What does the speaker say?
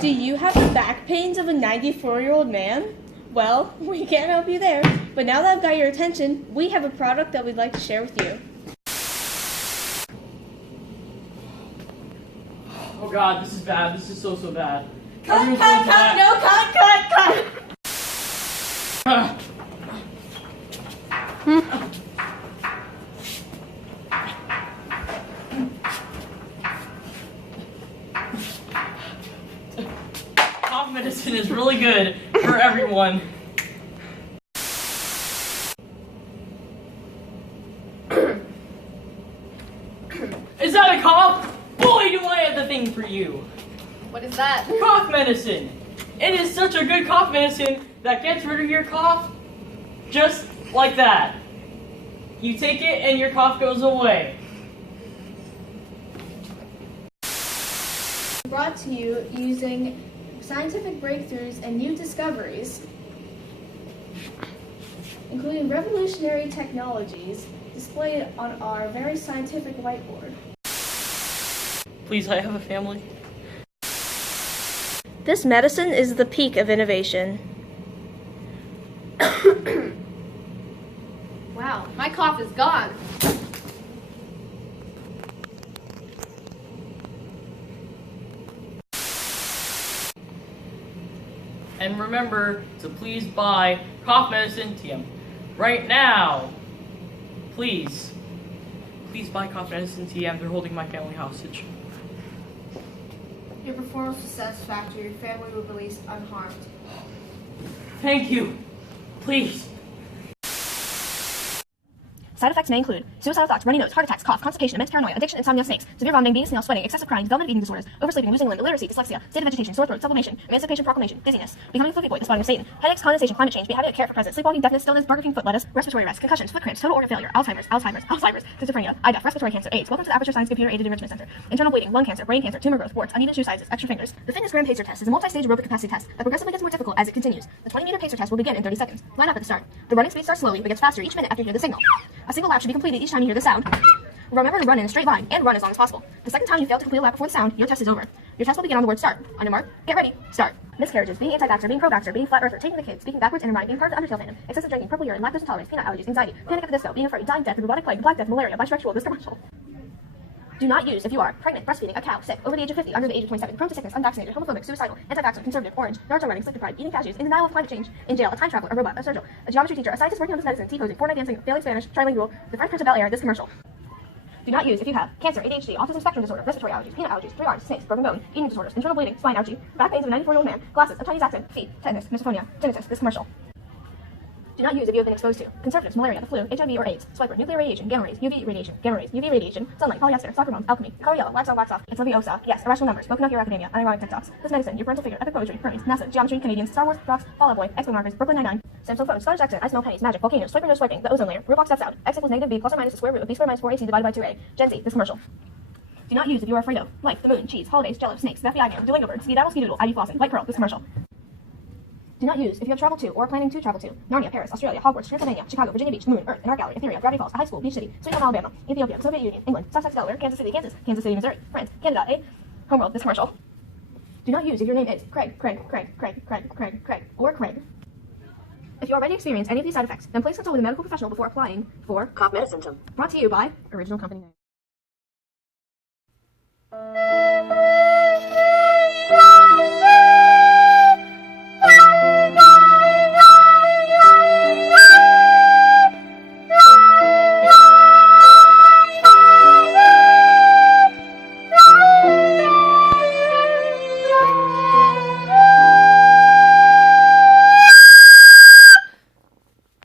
Do you have the back pains of a 94-year-old man? Well, we can't help you there, but now that I've got your attention, we have a product that we'd like to share with you. Oh god, this is bad. This is so bad. Cut, Everyone's cut, going to cut, die. no, cut! Cough medicine is really good for everyone. Is that a cough? Boy, do I have the thing for you. What is that? Cough medicine. It is such a good cough medicine that gets rid of your cough just like that. You take it and your cough goes away. Brought to you using scientific breakthroughs and new discoveries, including revolutionary technologies displayed on our very scientific whiteboard. Please, I have a family. This medicine is the peak of innovation. Wow, my cough is gone. And remember to please buy cough medicine TM right now. Please. Please buy cough medicine TM. They're holding my family hostage. Your performance was satisfactory. Your family will be released unharmed. Thank you. Please. Side effects may include suicidal thoughts, runny nose, heart attacks, cough, constipation, immense paranoia, addiction, insomnia, snakes, severe vomiting, being snail, sweating, excessive crying, development of eating disorders, oversleeping, losing limb, illiteracy, dyslexia, state of vegetation, sore throat, sublimation, emancipation proclamation, dizziness, becoming a fluffy boy, the spotting of Satan, headaches, condensation, climate change, behavior, care for present, sleepwalking, deafness, stillness, Burger King foot lettuce, respiratory arrest, concussions, foot cramps, total organ failure, Alzheimer's, schizophrenia, IDF, respiratory cancer, AIDS. Welcome to the Aperture Science Computer Aided Enrichment Center. Internal bleeding, lung cancer, brain cancer, tumor growth, warts, uneven shoe sizes, extra fingers. The fitness gram pacer test is a multi-stage aerobic capacity test that progressively gets more difficult as it continues. The 20-meter pacer test will begin in 30 seconds. Line up at the start. The running speed starts slowly but gets faster each minute after you hear the signal. A single lap should be completed each time you hear the sound. Remember to run in a straight line and run as long as possible. The second time you fail to complete a lap before the sound, your test is over. Your test will begin on the word start. On your mark, get ready, start. Miscarriages, being anti-vaxxer, being pro-vaxxer, being flat earther, taking the kids, speaking backwards and running, being part of the Undertale fandom, excessive drinking, purple urine, lactose intolerance, peanut allergies, anxiety, panic at the disco, being afraid, dying, death, bubonic plague, black death, malaria, bisexual, this commercial. Do not use if you are pregnant, breastfeeding, a cow, sick, over the age of 50, under the age of 27, prone to sickness, unvaccinated, homophobic, suicidal, anti-vaxxer, conservative, orange, Naruto running, sleep deprived, eating cashews, in denial of climate change, in jail, a time traveler, a robot, a surgeon, a geometry teacher, a scientist working on this medicine, T-posing, Fortnite dancing, failing Spanish, trilingual, the French Prince of Bel-Air, this commercial. Do not use if you have cancer, ADHD, autism spectrum disorder, respiratory allergies, peanut allergies, 3 R's, snakes, broken bone, eating disorders, internal bleeding, spine allergy, back pains of a 94-year-old man, glasses, a Chinese accent, feet, tetanus, misophonia, tinnitus, this commercial. Do not use if you have been exposed to conservatives, malaria, the flu, HIV or AIDS, swiper, nuclear radiation, gamma rays, UV radiation, gamma rays, UV radiation, sunlight, polyester, soccer moms, alchemy, color yellow, wax on, wax off, it's Leviosa, yes, irrational numbers, smoking up your academia, unironic TikToks, this medicine, your parental figure, epic poetry, Hermes, NASA, geometry, Canadians, Star Wars, rocks, Fall Out Boy, Expo markers, Brooklyn Nine-Nine, Samsung phone, Scottish accent, I smell pennies, magic, volcanoes, swiper no swiping, the ozone layer, Roblox steps out, x equals negative b plus or minus the square root of b squared minus 4ac divided by 2a, Gen Z, this commercial. Do not use if you are afraid of life, the moon, cheese, holidays, jello, snakes, the FBI man, Duolingo bird, ski doodle, ivy flossing, light pearl, this commercial. Do not use if you have traveled to or are planning to travel to Narnia, Paris, Australia, Hogwarts, Pennsylvania, Chicago, Virginia Beach, Moon, Earth, an art gallery, Ethereum, Gravity Falls, a high school, beach city, Sweet Home, Alabama, Ethiopia, Soviet Union, England, Sussex, Delaware, Kansas City, Kansas City, Missouri, France, Canada, Homeworld, this commercial. Do not use if your name is Craig, or Craig. If you already experience any of these side effects, then please consult with a medical professional before applying for cough medicine. Brought to you by Original Company Name.